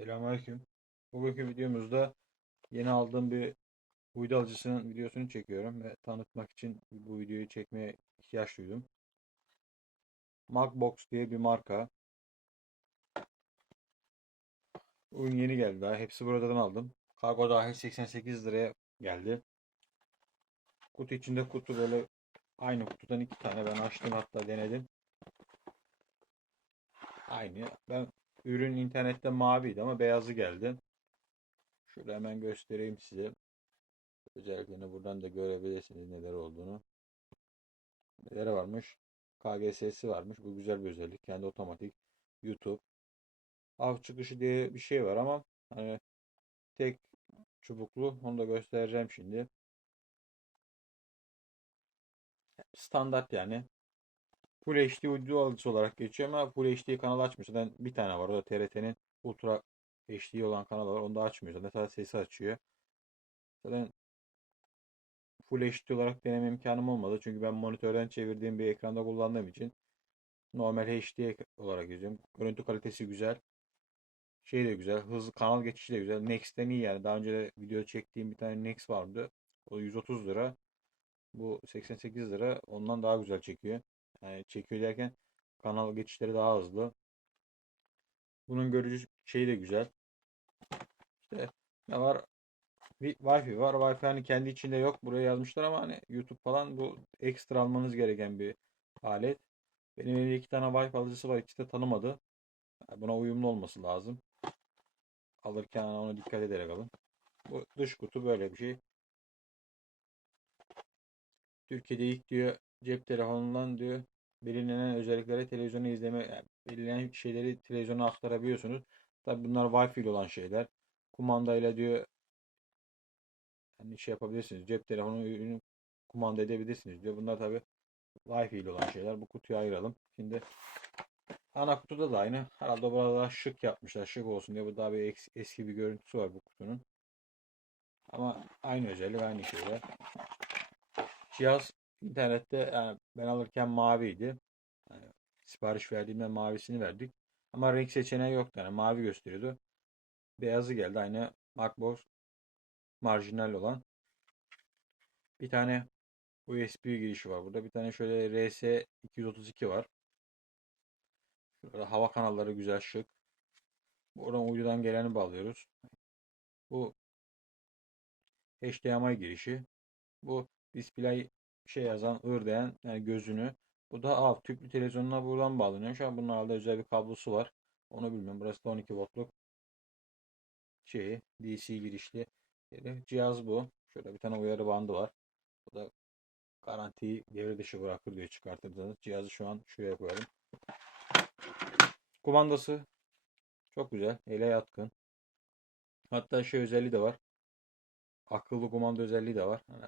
Selamünaleyküm. Bugünkü videomuzda yeni aldığım bir uydu alıcısının videosunu çekiyorum ve tanıtmak için bu videoyu çekmeye ihtiyaç duydum. Magbox diye bir marka. Ürün yeni geldi daha. Hepsi buradan aldım. Kargo dahil 88 liraya geldi. Kutu içinde kutu böyle aynı kutudan iki tane ben açtım hatta denedim. Aynı. Ben Ürün internette maviydi ama beyazı geldi. Şöyle hemen göstereyim size. Özelliklerini buradan da görebilirsiniz neler olduğunu. Neler varmış? KGS'si varmış. Bu güzel bir özellik. Kendi otomatik. YouTube. Av çıkışı diye bir şey var ama hani tek çubuklu. Onu da göstereceğim şimdi. Standart yani. Full HD uydu alıcısı olarak geçiyor ama Full HD kanal açmıyor. Zaten bir tane var. O da TRT'nin Ultra HD olan kanalı var. Onu da açmıyor. Zaten sadece sesi açıyor. Zaten Full HD olarak deneme imkanım olmadı. Çünkü ben monitörden çevirdiğim bir ekranda kullandığım için normal HD olarak izliyorum. Görüntü kalitesi güzel. Şey de güzel. Hızlı kanal geçişi de güzel. Next'ten iyi yani. Daha önce de video çektiğim bir tane Next vardı. O 130 lira. Bu 88 lira. Ondan daha güzel çekiyor. Yani çekiyor derken kanal geçişleri daha hızlı. Bunun görücü şeyi de güzel. İşte ne var? Wi-Fi var. Wi-Fi hani kendi içinde yok. Buraya yazmışlar ama hani YouTube falan bu ekstra almanız gereken bir alet. Benim elimde iki tane Wi-Fi alıcısı var. İkisi de tanımadı. Buna uyumlu olması lazım. Alırken ona dikkat ederek alın. Bu dış kutu böyle bir şey. Türkiye'de ilk diyor cep telefonundan diyor belirlenen özellikleri televizyonu izleme yani belirlenen şeyleri televizyona aktarabiliyorsunuz. Tabi bunlar Wi-Fi olan şeyler. Kumandayla diyor hani şey yapabilirsiniz. Cep telefonu ürünü kumanda edebilirsiniz diyor. Bunlar tabi Wi-Fi ile olan şeyler. Bu kutuyu ayıralım. Şimdi ana kutuda da aynı. Herhalde burada daha şık yapmışlar. Şık olsun diye. Bu daha bir eski bir görüntüsü var bu kutunun. Ama aynı özellik aynı şeyler. Cihaz İnternette yani ben alırken maviydi. Yani sipariş verdiğimde mavisini verdik. Ama renk seçeneği yoktu. Yani mavi gösteriyordu. Beyazı geldi. Aynı MacBook marjinal olan. Bir tane USB girişi var burada. Bir tane şöyle RS232 var. Şurada hava kanalları güzel şık. Buradan uydudan geleni bağlıyoruz. Bu HDMI girişi. Bu display şey yazan ırdayan yani gözünü. Bu da av tüplü televizyonuna buradan bağlanıyor. Şu an bunlarda özel bir kablosu var. Onu bilmiyorum. Burası da 12 voltluk şeyi DC girişli yeri. Cihaz bu. Şöyle bir tane uyarı bandı var. Bu da garantiyi devre dışı bırakır diye çıkartırdınız. Cihazı şu an şuraya koyalım. Kumandası çok güzel. Ele yatkın. Hatta şey özelliği de var. Akıllı kumanda özelliği de var. Yani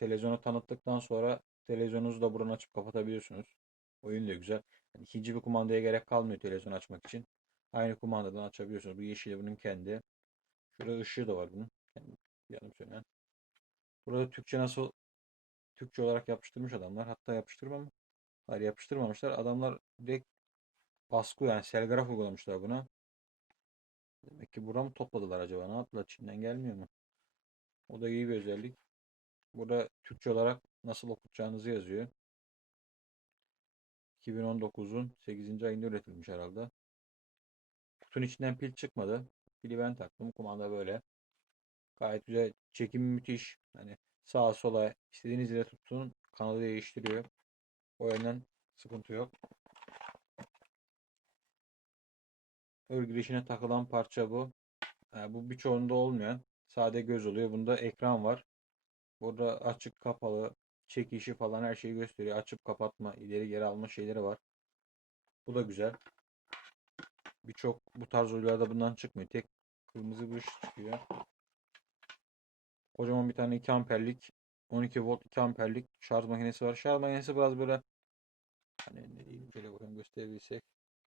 televizyonu tanıttıktan sonra televizyonunuzu da buradan açıp kapatabiliyorsunuz. Oyun da güzel. Yani ikinci bir kumandaya gerek kalmıyor televizyon açmak için. Aynı kumandadan açabiliyorsunuz. Bu yeşil bunun kendi. Şurada ışığı da var bunun. Yani yanım sönen. Burada Türkçe nasıl Türkçe olarak yapıştırmış adamlar. Hatta yapıştırmam. Hayır yapıştırmamışlar. Adamlar direkt baskı yani selgraf uygulamışlar buna. Demek ki buramı topladılar acaba? Ne yaptılar? Çin'den gelmiyor mu? O da iyi bir özellik. Burada Türkçe olarak nasıl okutacağınızı yazıyor. 2019'un 8. ayında üretilmiş herhalde. Kutunun içinden pil çıkmadı. Pili ben taktım. Kumanda böyle. Gayet güzel. Çekim müthiş. Hani sağa sola istediğiniz yere tutun. Kanalı değiştiriyor. O yönden sıkıntı yok. Ör girişine takılan parça bu. Yani bu birçoğunda olmayan. Sade göz oluyor. Bunda ekran var. Burada açık kapalı çekişi falan her şeyi gösteriyor. Açıp kapatma, ileri geri alma şeyleri var. Bu da güzel. Birçok bu tarz oyunlarda bundan çıkmıyor. Tek kırmızı bir ışık çıkıyor. Kocaman bir tane 2 amperlik 12 volt 2 amperlik şarj makinesi var. Şarj makinesi biraz böyle hani ne diyeyim şöyle bakın gösterebilsek.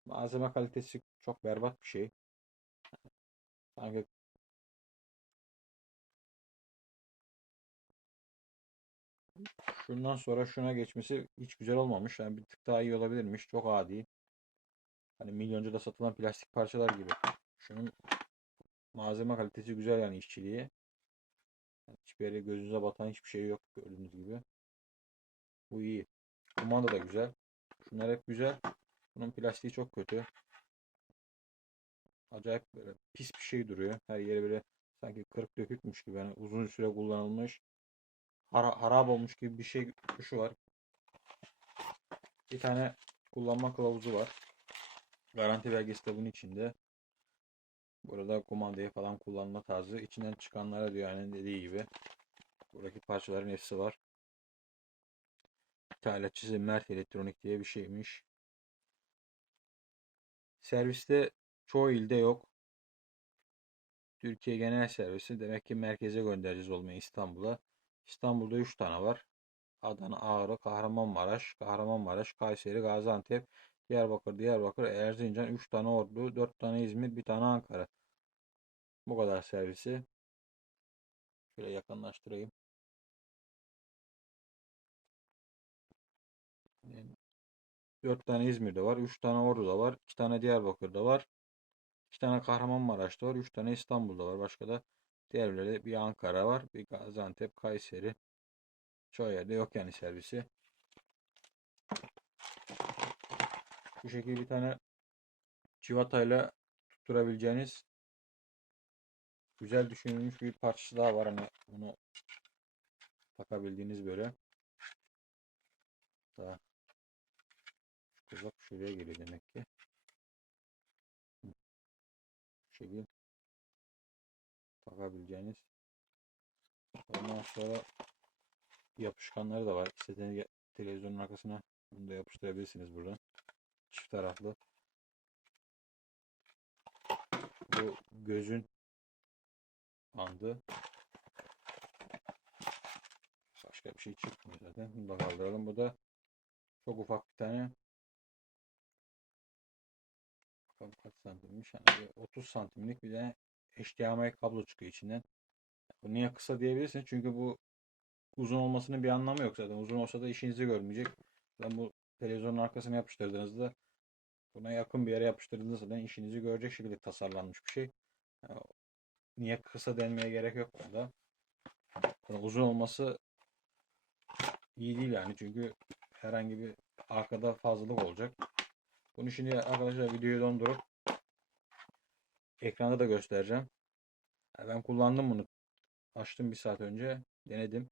Malzeme kalitesi çok berbat bir şey. Sanki Şundan sonra şuna geçmesi hiç güzel olmamış. Yani bir tık daha iyi olabilirmiş. Çok adi. Hani milyoncu da satılan plastik parçalar gibi. Şunun Malzeme kalitesi güzel yani işçiliği. Yani hiçbir yere gözünüze batan hiçbir şey yok gördüğünüz gibi. Bu iyi. Kumanda da güzel. Şunlar hep güzel. Bunun plastiği çok kötü. Acayip böyle pis bir şey duruyor. Her yere böyle sanki kırık dökükmüş gibi. Yani uzun süre kullanılmış. Hara harap olmuş gibi bir şey şu var. Bir tane kullanma kılavuzu var. Garanti belgesi de bunun içinde. Burada kumandayı falan kullanma tarzı. İçinden çıkanlara diyor yani dediği gibi. Buradaki parçaların hepsi var. İthalatçısı Mert Elektronik diye bir şeymiş. Serviste çoğu ilde yok. Türkiye Genel Servisi demek ki merkeze göndereceğiz olmayı İstanbul'a. İstanbul'da 3 tane var. Adana, Ağrı, Kahramanmaraş, Kahramanmaraş, Kayseri, Gaziantep, Diyarbakır, Diyarbakır, Erzincan, 3 tane Ordu, 4 tane İzmir, 1 tane Ankara. Bu kadar servisi. Şöyle yakınlaştırayım. Yani 4 tane İzmir'de var, 3 tane Ordu'da var, 2 tane Diyarbakır'da var, 2 tane Kahramanmaraş'ta var, 3 tane İstanbul'da var. Başka da diğerleri bir Ankara var, bir Gaziantep, Kayseri. Çoğu yerde yok yani servisi. Bu şekilde bir tane civatayla tutturabileceğiniz güzel düşünülmüş bir parçası daha var. Hani bunu takabildiğiniz böyle. Daha kızak şuraya geliyor demek ki. Bu şekilde takabileceğiniz. Ondan sonra yapışkanları da var. İstediğiniz televizyonun arkasına bunu da yapıştırabilirsiniz buradan. Çift taraflı. Bu gözün bandı. Başka bir şey çıkmıyor zaten. Bunu da kaldıralım. Bu da çok ufak bir tane. Bakalım kaç santimmiş. Yani 30 santimlik bir tane HDMI kablo çıkıyor içinden. Bu niye kısa diyebilirsiniz. Çünkü bu uzun olmasının bir anlamı yok zaten. Uzun olsa da işinizi görmeyecek. Ben bu televizyonun arkasına yapıştırdığınızda buna yakın bir yere yapıştırdığınızda zaten işinizi görecek şekilde tasarlanmış bir şey. Yani niye kısa denmeye gerek yok burada. Yani uzun olması iyi değil yani çünkü herhangi bir arkada fazlalık olacak. Bunu şimdi arkadaşlar videoyu dondurup ekranda da göstereceğim. Ben kullandım bunu. Açtım bir saat önce. Denedim.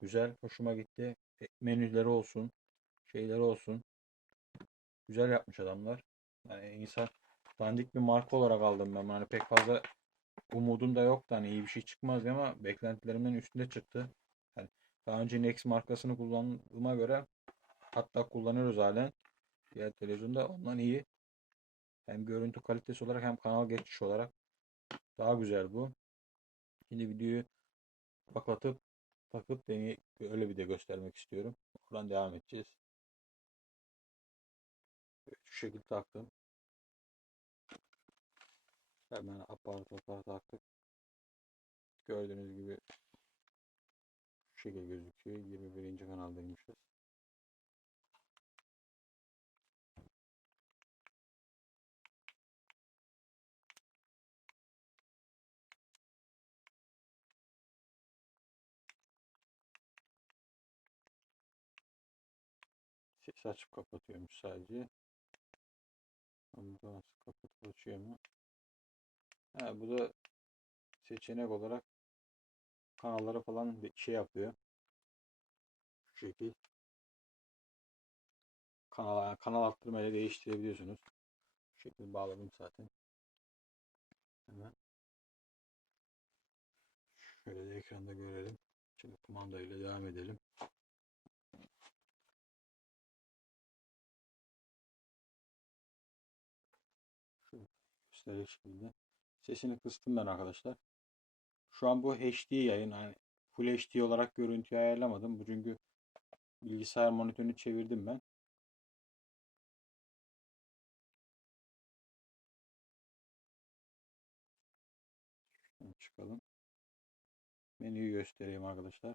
Güzel. Hoşuma gitti. E, menüleri olsun. Şeyleri olsun. Güzel yapmış adamlar. Yani insan dandik bir marka olarak aldım ben. Yani pek fazla umudum da yoktu. Hani iyi bir şey çıkmaz diye ama beklentilerimin üstünde çıktı. Yani daha önce Nex markasını kullandığıma göre hatta kullanıyoruz halen. Diğer televizyonda ondan iyi. Hem görüntü kalitesi olarak hem kanal geçiş olarak daha güzel bu. Şimdi videoyu kapatıp takıp beni öyle bir de göstermek istiyorum. Oradan devam edeceğiz. Evet, şu şekilde taktım. Hemen aparata taktık. Gördüğünüz gibi şu şekilde gözüküyor. 21. kanaldaymışız. Ses açıp kapatıyormuş sadece. Ama bu nasıl kapatıp açıyor mu? Ha, bu da seçenek olarak kanallara falan bir şey yapıyor. Şu şekil. Kanal, kanal arttırmayla değiştirebiliyorsunuz. Şu şekilde bağladım zaten. Hemen. Şöyle de ekranda görelim. Şimdi kumandayla devam edelim. Gösterecek şekilde. Sesini kıstım ben arkadaşlar. Şu an bu HD yayın. Yani Full HD olarak görüntüyü ayarlamadım. Bu çünkü bilgisayar monitörünü çevirdim ben. Şuradan çıkalım. Menüyü göstereyim arkadaşlar.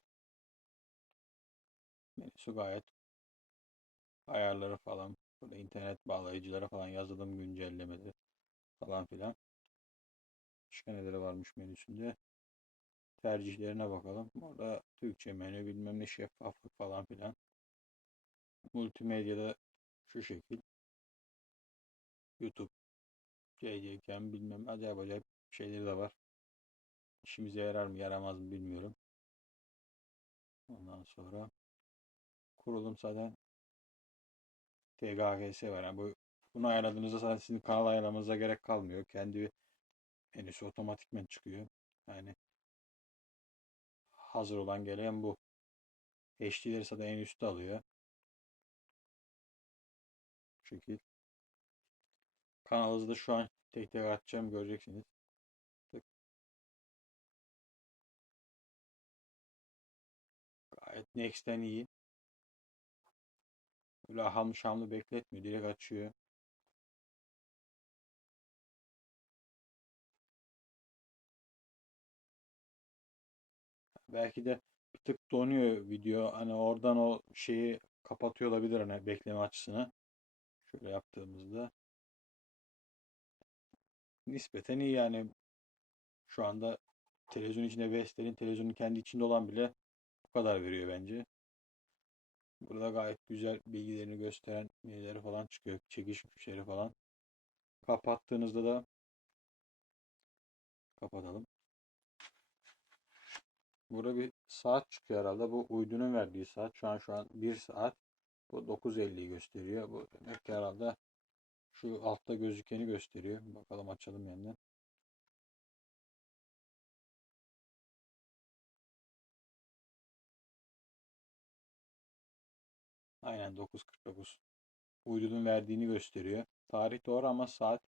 Menüsü gayet ayarları falan böyle internet bağlayıcılara falan yazılım güncellemeleri falan filan. Başka neleri varmış menüsünde? Tercihlerine bakalım. Orada Türkçe menü bilmem ne şeffaflık falan filan. Multimedyada şu şekil. YouTube, JJCam bilmem acayip acayip şeyleri de var. İşimize yarar mı yaramaz mı bilmiyorum. Ondan sonra kurulum zaten TGHS var. Yani bu bunu ayarladığınızda zaten sizin kanal ayarlamanıza gerek kalmıyor. Kendi menüsü otomatikmen çıkıyor. Yani hazır olan gelen bu. HD'leri zaten en üstte alıyor. Bu şekil. Kanalınızda şu an tek tek açacağım göreceksiniz. Tık. Gayet Next'ten iyi. Öyle hamlı şamlı bekletmiyor. Direkt açıyor. Belki de bir tık donuyor video. Hani oradan o şeyi kapatıyor olabilir hani bekleme açısını. Şöyle yaptığımızda. Nispeten iyi yani. Şu anda televizyon içinde Vestel'in televizyonun kendi içinde olan bile bu kadar veriyor bence. Burada gayet güzel bilgilerini gösteren menüleri falan çıkıyor. Çekiş güçleri falan. Kapattığınızda da kapatalım. Burada bir saat çıkıyor herhalde. Bu uydunun verdiği saat. Şu an şu an 1 saat. Bu 9.50'yi gösteriyor. Bu demek ki herhalde şu altta gözükeni gösteriyor. Bakalım açalım yeniden. Aynen 9.49. Uydunun verdiğini gösteriyor. Tarih doğru ama saat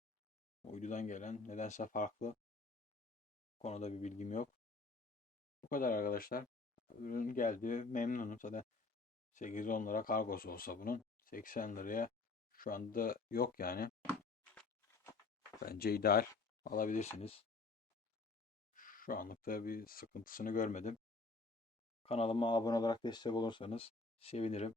uydudan gelen nedense farklı. Konuda bir bilgim yok. Bu kadar arkadaşlar. Ürün geldi. Memnunum. Zaten 8-10 lira kargosu olsa bunun 80 liraya şu anda yok yani. Bence ideal. Alabilirsiniz. Şu anlıkta bir sıkıntısını görmedim. Kanalıma abone olarak destek olursanız sevinirim.